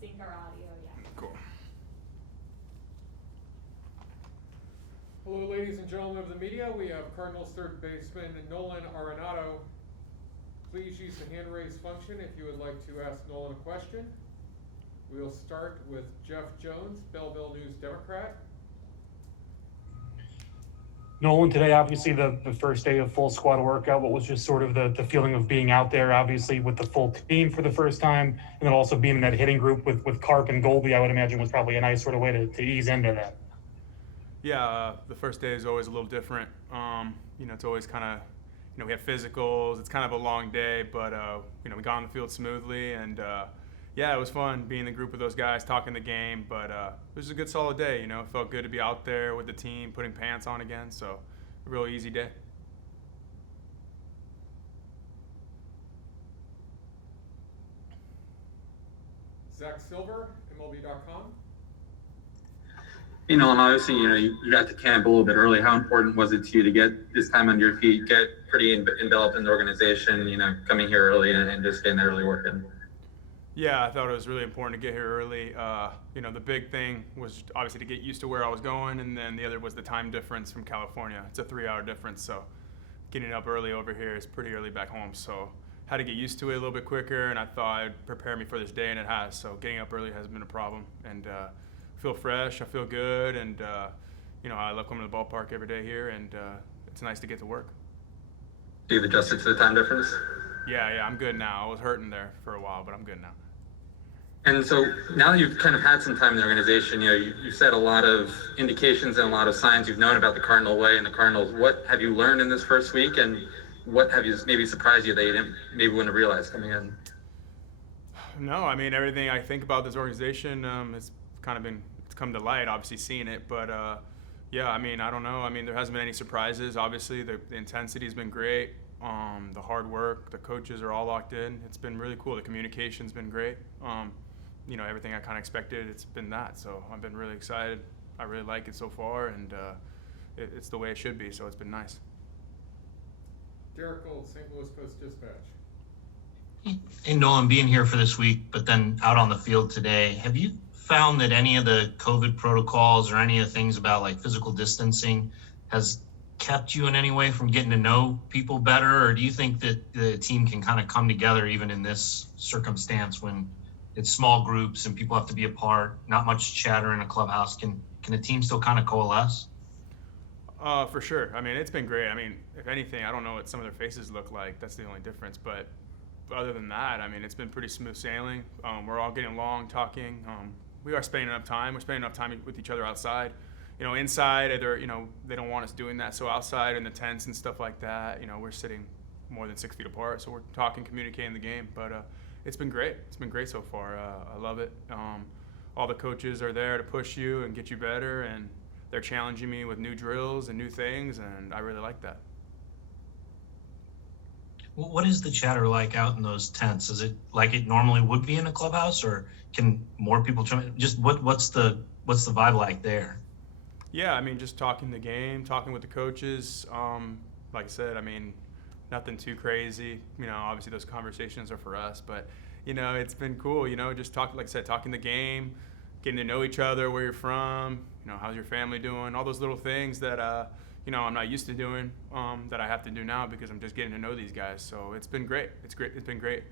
sync our audio yet. Cool. Hello, ladies and gentlemen of the media. We have Cardinals third baseman Nolan Arenado. Please use the hand raise function if you would like to ask Nolan a question. We'll start with Jeff Jones, Belleville News Democrat. Nolan, today obviously the first day of full squad workout. What was just sort of the feeling of being out there, obviously with the full team for the first time, and then also being in that hitting group with Carp and Goldie, I would imagine was probably a nice sort of way to ease into that. Yeah, the first day is always a little different. It's always kind of, we have physicals. It's kind of a long day, but, we got on the field smoothly. And, it was fun being in the group with those guys, talking the game. But it was a good, solid day. It felt good to be out there with the team, putting pants on again. So a real easy day. Zach Silver, MLB.com. And obviously, you got to camp a little bit early. How important was it to you to get this time under your feet, get pretty enveloped in the organization, coming here early and just getting the early work in? Yeah, I thought it was really important to get here early. The big thing was obviously to get used to where I was going, and then the other was the time difference from California. It's a 3-hour difference, so getting up early over here is pretty early back home. So had to get used to it a little bit quicker, and I thought it'd prepare me for this day, and it has. So getting up early hasn't been a problem, and feel fresh, I feel good, and I love coming to the ballpark every day here, and it's nice to get to work. You've adjusted to the time difference? Yeah, I'm good now. I was hurting there for a while, but I'm good now. And so now that you've kind of had some time in the organization, you've said a lot of indications and a lot of signs you've known about the Cardinal way and the Cardinals. What have you learned in this first week, and what have you maybe surprised you that you wouldn't have realized coming in? No, everything I think about this organization, it's come to light, obviously seeing it, but I don't know. There hasn't been any surprises. Obviously, the intensity has been great. The hard work, the coaches are all locked in. It's been really cool. The communication's been great. Everything I kind of expected, it's been that. So I've been really excited. I really like it so far, and it's the way it should be. So it's been nice. Derek Gold, St. Louis Post-Dispatch. Hey, Nolan, being here for this week, but then out on the field today, have you found that any of the COVID protocols or any of the things about like physical distancing has kept you in any way from getting to know people better? Or do you think that the team can kind of come together even in this circumstance when it's small groups and people have to be apart, not much chatter in a clubhouse? Can the team still kind of coalesce? For sure. It's been great. If anything, I don't know what some of their faces look like. That's the only difference. But other than that, it's been pretty smooth sailing. We're all getting along, talking. We are spending enough time. We're spending enough time with each other outside. Inside, either, they don't want us doing that. So outside in the tents and stuff like that, we're sitting more than 6 feet apart. So we're talking, communicating the game. But it's been great. It's been great so far. I love it. All the coaches are there to push you and get you better, and they're challenging me with new drills and new things, and I really like that. Well, what is the chatter like out in those tents? Is it like it normally would be in a clubhouse, or can more people join? Just what's the vibe like there? Yeah, just talking the game, talking with the coaches. Like I said, nothing too crazy. Obviously those conversations are for us, but it's been cool. Just talking, like I said, talking the game, getting to know each other, where you're from, how's your family doing, all those little things that I'm not used to doing, that I have to do now because I'm just getting to know these guys. So it's been great. It's been great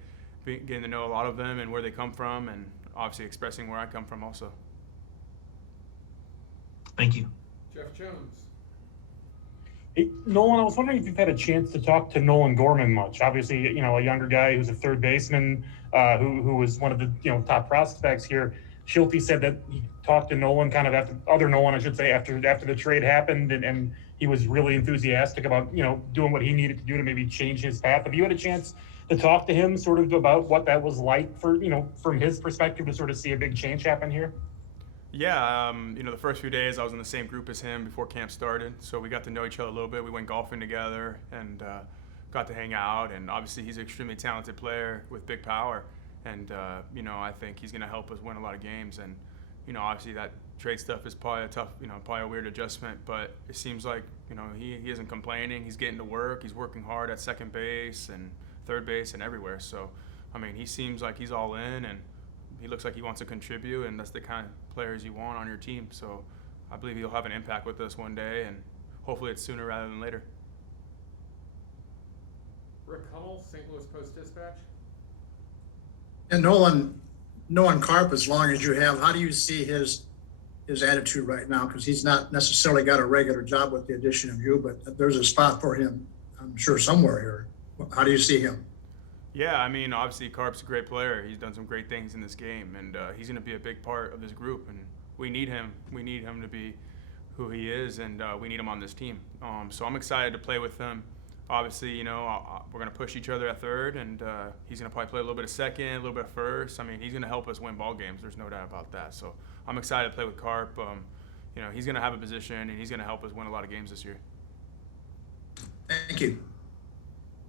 getting to know a lot of them and where they come from, and obviously expressing where I come from also. Thank you. Jeff Jones. Hey, Nolan, I was wondering if you've had a chance to talk to Nolan Gorman much. Obviously, a younger guy who's a third baseman, who was one of the top prospects here. Schulte said that he talked to Nolan after the trade happened, and he was really enthusiastic about doing what he needed to do to maybe change his path. Have you had a chance to talk to him sort of about what that was like for from his perspective to sort of see a big change happen here? Yeah, the first few days I was in the same group as him before camp started, so we got to know each other a little bit. We went golfing together and got to hang out, and obviously he's an extremely talented player with big power, and I think he's going to help us win a lot of games. And obviously that trade stuff is probably a tough, probably a weird adjustment, but it seems like he isn't complaining. He's getting to work. He's working hard at second base and third base and everywhere. So he seems like he's all in, and he looks like he wants to contribute, and that's the kind of players you want on your team. So I believe he'll have an impact with us one day, and hopefully it's sooner rather than later. Rick Hummel, St. Louis Post-Dispatch. And Nolan, knowing Carp as long as you have, how do you see his attitude right now? Because he's not necessarily got a regular job with the addition of you, but there's a spot for him, I'm sure, somewhere here. How do you see him? Yeah, I mean, obviously Carp's a great player. He's done some great things in this game, and he's going to be a big part of this group. And we need him. We need him to be who he is, and we need him on this team. So I'm excited to play with him. Obviously, you know, we're going to push each other at third, and he's going to probably play a little bit of second, a little bit of first. I mean, he's going to help us win ball games. There's no doubt about that. So I'm excited to play with Carp. You know, he's going to have a position, and he's going to help us win a lot of games this year. Thank you.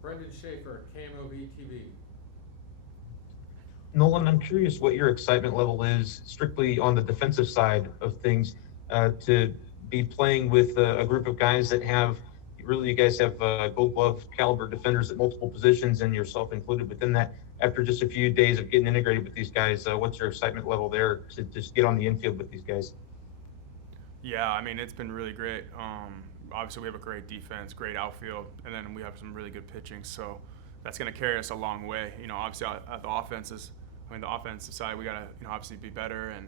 Brendan Schaefer, KMOV TV. Nolan, I'm curious what your excitement level is strictly on the defensive side of things, to be playing with a group of guys that have, really, you guys have Gold Glove caliber defenders at multiple positions, and yourself included within that. After just a few days of getting integrated with these guys, what's your excitement level there to just get on the infield with these guys? Yeah, I mean, it's been really great. Obviously, we have a great defense, great outfield, and then we have some really good pitching. So that's going to carry us a long way. You know, obviously, the offensive side, we got to, you know, obviously be better and,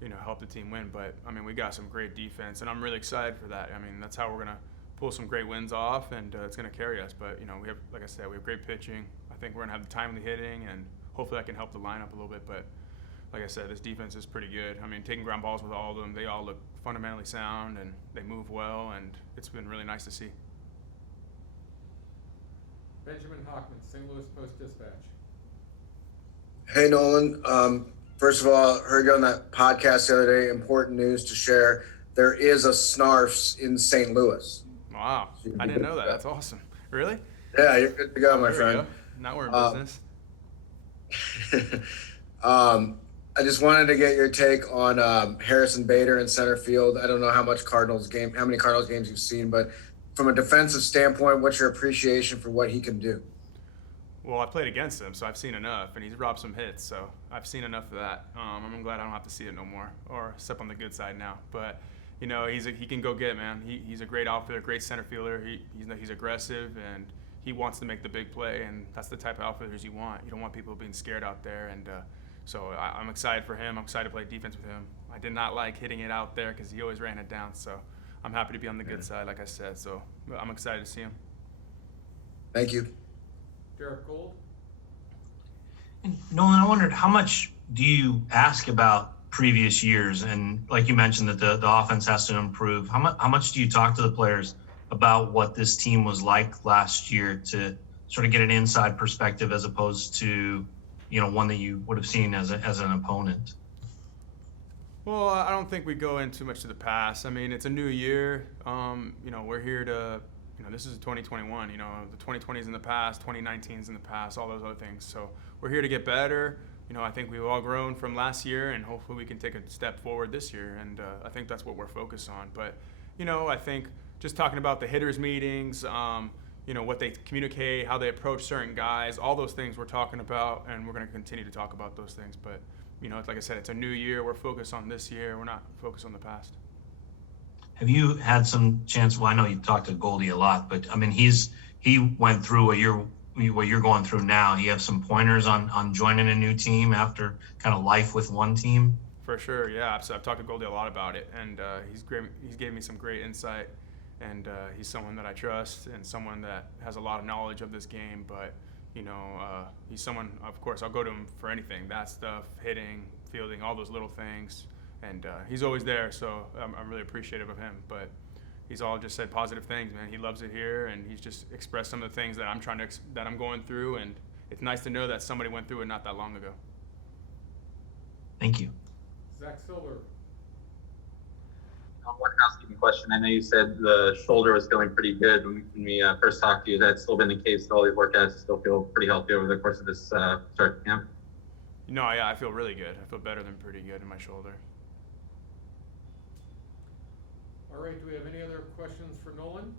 you know, help the team win. But, I mean, we got some great defense, and I'm really excited for that. I mean, that's how we're going to pull some great wins off, and it's going to carry us. But, you know, we have, like I said, we have great pitching. I think we're going to have the timely hitting, and hopefully I can help the lineup a little bit. But, like I said, this defense is pretty good. I mean, taking ground balls with all of them, they all look fundamentally sound, and they move well, and it's been really nice to see. Benjamin Hockman, St. Louis Post-Dispatch. Hey, Nolan. First of all, heard you on that podcast the other day. Important news to share. There is a Snarfs in St. Louis. Wow. I didn't know that. That's awesome. Really? Yeah, you're good to go, my There we friend. go. Now we're in business. I just wanted to get your take on Harrison Bader in center field. I don't know how many Cardinals games you've seen, but from a defensive standpoint, what's your appreciation for what he can do? Well, I played against him, so I've seen enough, and he's robbed some hits, so I've seen enough of that. I'm glad I don't have to see it no more, or step on the good side now. But, you know, he can go get, man. He's a great outfielder, great center fielder. He's aggressive, and he wants to make the big play, and that's the type of outfielders you want. You don't want people being scared out there, and so I'm excited for him. I'm excited to play defense with him. I did not like hitting it out there because he always ran it down, so I'm happy to be on the good side, like I said. So I'm excited to see him. Thank you. Derek Gould. And Nolan, I wondered, how much do you ask about previous years? And like you mentioned that the offense has to improve. How much do you talk to the players about what this team was like last year to sort of get an inside perspective as opposed to, you know, one that you would have seen as an opponent? Well, I don't think we go in too much to the past. I mean, it's a new year. You know, we're here to, you know, this is 2021. You know, the 2020 is in the past, 2019 is in the past, all those other things. So we're here to get better. You know, I think we've all grown from last year, and hopefully we can take a step forward this year. And I think that's what we're focused on. But, you know, I think just talking about the hitters meetings, you know, what they communicate, how they approach certain guys, all those things we're talking about, and we're going to continue to talk about those things. But, you know, like I said, it's a new year. We're focused on this year. We're not focused on the past. Have you had some chance? Well, I know you've talked to Goldie a lot, but I mean, he went through what you're going through now. You have some pointers on joining a new team after kind of life with one team? For sure, yeah. So I've talked to Goldie a lot about it, and he's great. He's gave me some great insight, and he's someone that I trust and someone that has a lot of knowledge of this game. But, you know, he's someone, of course, I'll go to him for anything. That stuff, hitting, fielding, all those little things. And he's always there, so I'm really appreciative of him. But he's all just said positive things, man. He loves it here, and he's just expressed some of the things that I'm going through. And it's nice to know that somebody went through it not that long ago. Thank you. Zach Silver. One housekeeping question. I know you said the shoulder was feeling pretty good when we first talked to you. That's still been the case. All these workouts still feel pretty healthy over the course of this start camp. No, yeah, I feel really good. I feel better than pretty good in my shoulder. All right, do we have any other questions for Nolan?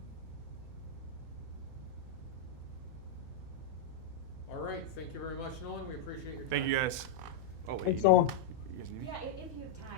All right, thank you very much, Nolan. We appreciate your time. Thank you, guys. Oh, wait. Thanks, you Nolan. you guys need me? Yeah, if you have time.